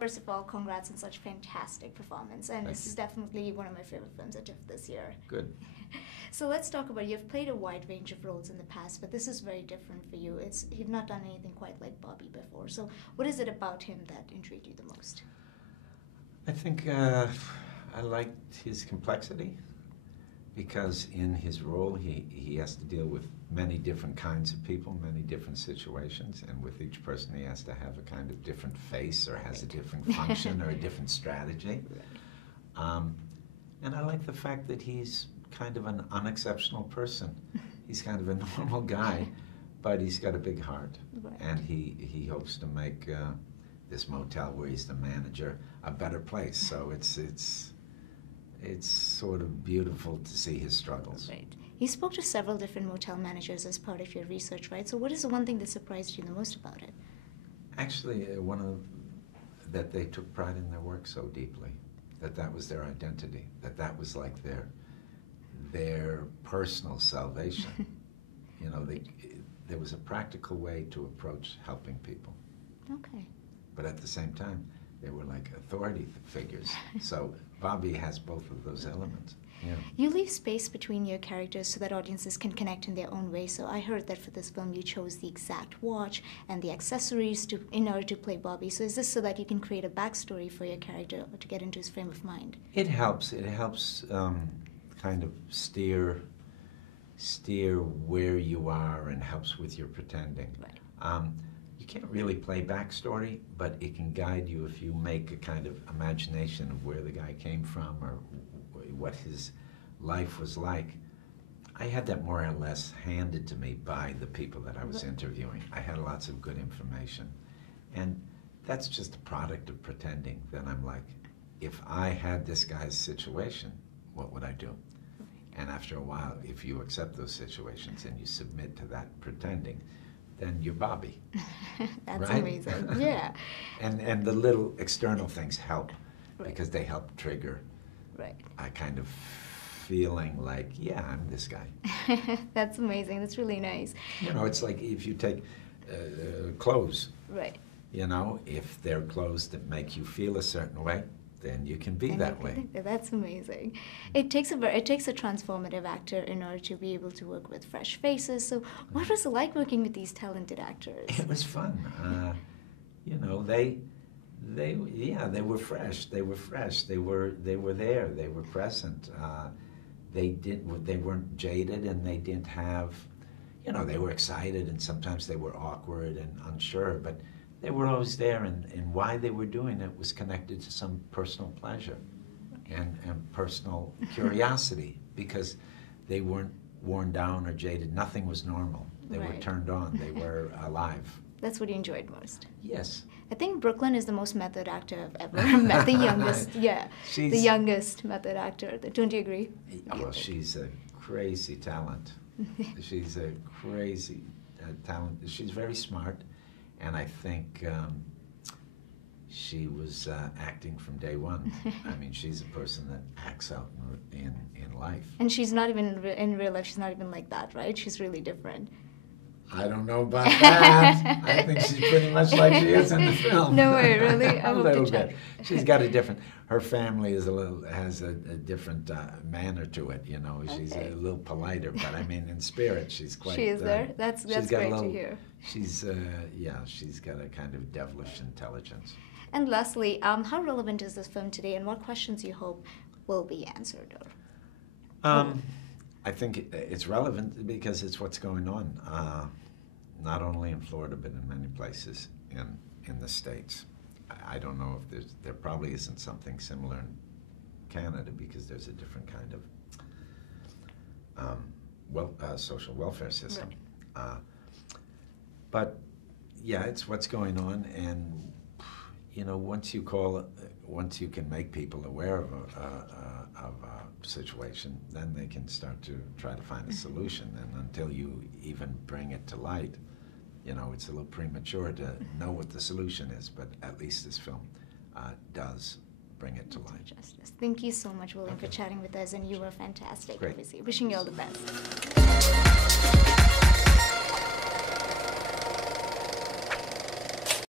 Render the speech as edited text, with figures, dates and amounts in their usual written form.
First of all, congrats on such fantastic performance, and this is definitely one of my favorite films of this year. Good. So let's talk about, you've played a wide range of roles in the past, but this is very different for you. You've not done anything quite like Bobby before. So what is it about him that intrigued you the most? I think I liked his complexity, because in his role he has to deal with many different kinds of people, many different situations, and with each person he has to have a kind of different face, or has a different function or a different strategy. And I like the fact that he's kind of an unexceptional person. He's kind of a normal guy, but he's got a big heart, and he hopes to make this motel where he's the manager a better place. So it's sort of beautiful to see his struggles. Right. You spoke to several different motel managers as part of your research, right? So what is the one thing that surprised you the most about it? Actually, that they took pride in their work so deeply, that was their identity, that was like their personal salvation. You know, there was a practical way to approach helping people. Okay. But at the same time, they were like authority figures. So Bobby has both of those elements. Yeah. You leave space between your characters so that audiences can connect in their own way. So I heard that for this film you chose the exact watch and the accessories in order to play Bobby. So is this so that you can create a backstory for your character to get into his frame of mind? It helps. It helps kind of steer where you are, and helps with your pretending. Right. You can't really play backstory, but it can guide you if you make a kind of imagination of where the guy came from, or what his life was like. I had that more or less handed to me by the people that I was interviewing. I had lots of good information. And that's just a product of pretending. Then I'm like, if I had this guy's situation, what would I do? And after a while, if you accept those situations and you submit to that pretending, then you're Bobby. That's right? amazing. Yeah. And the little external things help, because they help trigger a kind of feeling like, yeah, I'm this guy. That's amazing. That's really nice. You know, it's like if you take clothes. Right. You know, if they're clothes that make you feel a certain way, then you can be that way. That's amazing. It takes a transformative actor in order to be able to work with fresh faces. So what was it like working with these talented actors? It was fun. You know, they were fresh. They were fresh. They were there. They were present. They weren't jaded, and they didn't have, you know, they were excited, and sometimes they were awkward and unsure, but they were always there, and why they were doing it was connected to some personal pleasure and personal curiosity, because they weren't worn down or jaded. Nothing was normal. They were turned on. They were alive. That's what you enjoyed most? Yes. I think Brooklyn is the most method actor I've ever met. The youngest, the youngest method actor. Don't you agree? Well, she's a crazy talent. She's a crazy talent. She's very smart, and I think she was acting from day one. I mean, she's a person that acts out in life. And she's not even, in real life, she's not even like that, right? She's really different. I don't know about that. I think she's pretty much like she is in the film. No way, really? A little bit. She's got a different. Her family has a different manner to it. You know, she's a little politer, but I mean, in spirit, she's quite. She is there. That's great to hear. She's she's got a kind of devilish intelligence. And lastly, how relevant is this film today, and what questions you hope will be answered? I think it's relevant because it's what's going on, not only in Florida, but in many places in the States. I don't know if there probably isn't something similar in Canada, because there's a different kind of social welfare system. Right. But yeah, it's what's going on, and you know, once you can make people aware of a situation, then they can start to try to find a solution. And until you even bring it to light, you know, it's a little premature to know what the solution is, but at least this film does bring it to light. Justice. Thank you so much, Willem, for chatting with us, and you were fantastic. Great. Obviously. Wishing you all the best.